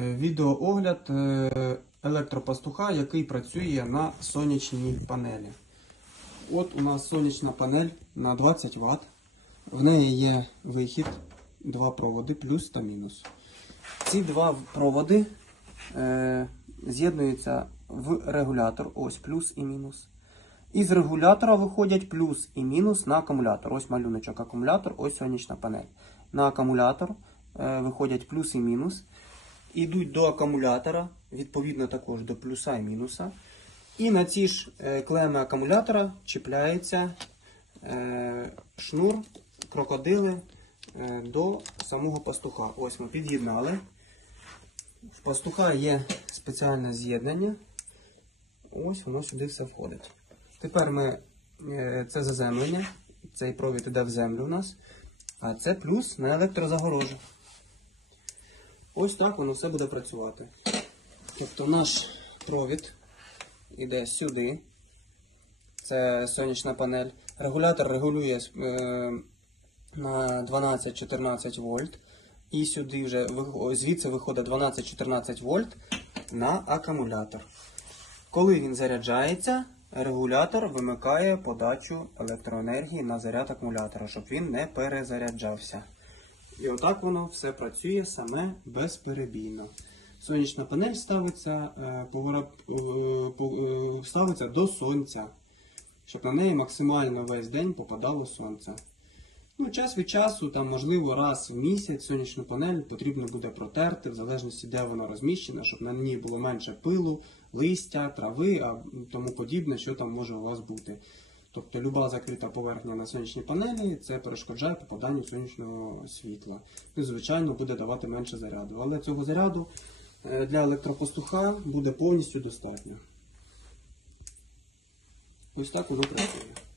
Відеоогляд е, електропастуха, який працює на сонячній панелі. От у нас сонячна панель на 20 Вт. В неї є вихід, два проводи, плюс та мінус. Ці два проводи е, з'єднуються в регулятор, ось плюс і мінус. Із регулятора виходять плюс і мінус на акумулятор. Ось малюночок акумулятор, ось сонячна панель. На акумулятор е, виходять плюс і мінус. Йдуть до акумулятора, відповідно також до плюса і мінуса. І на ці ж е, клеми акумулятора чіпляється е, шнур, крокодили е, до самого пастуха. Ось ми під'єднали. В пастуха є спеціальне з'єднання. Ось воно сюди все входить. Тепер ми це заземлення. Цей провід іде в землю у нас. А це плюс на електрозагорожу. Ось так воно все буде працювати. Тобто наш провід іде сюди. Це сонячна панель. Регулятор регулює е, на 12-14 вольт. І сюди вже звідси виходить 12-14 вольт на акумулятор. Коли він заряджається, регулятор вимикає подачу електроенергії на заряд акумулятора, щоб він не перезаряджався. І отак воно все працює саме безперебійно. Сонячна панель ставиться, е, е, е, ставиться до сонця, щоб на неї максимально весь день попадало сонце. Ну, час від часу, там, можливо, раз в місяць сонячну панель потрібно буде протерти, в залежності, де вона розміщена, щоб на ній було менше пилу, листя, трави, а тому подібне, що там може у вас бути. Тобто люба закрита поверхня на сонячній панелі це перешкоджає попаданню сонячного світла. І, звичайно, буде давати менше заряду. Але цього заряду е, для електропастуха буде повністю достатньо. Ось так воно працює.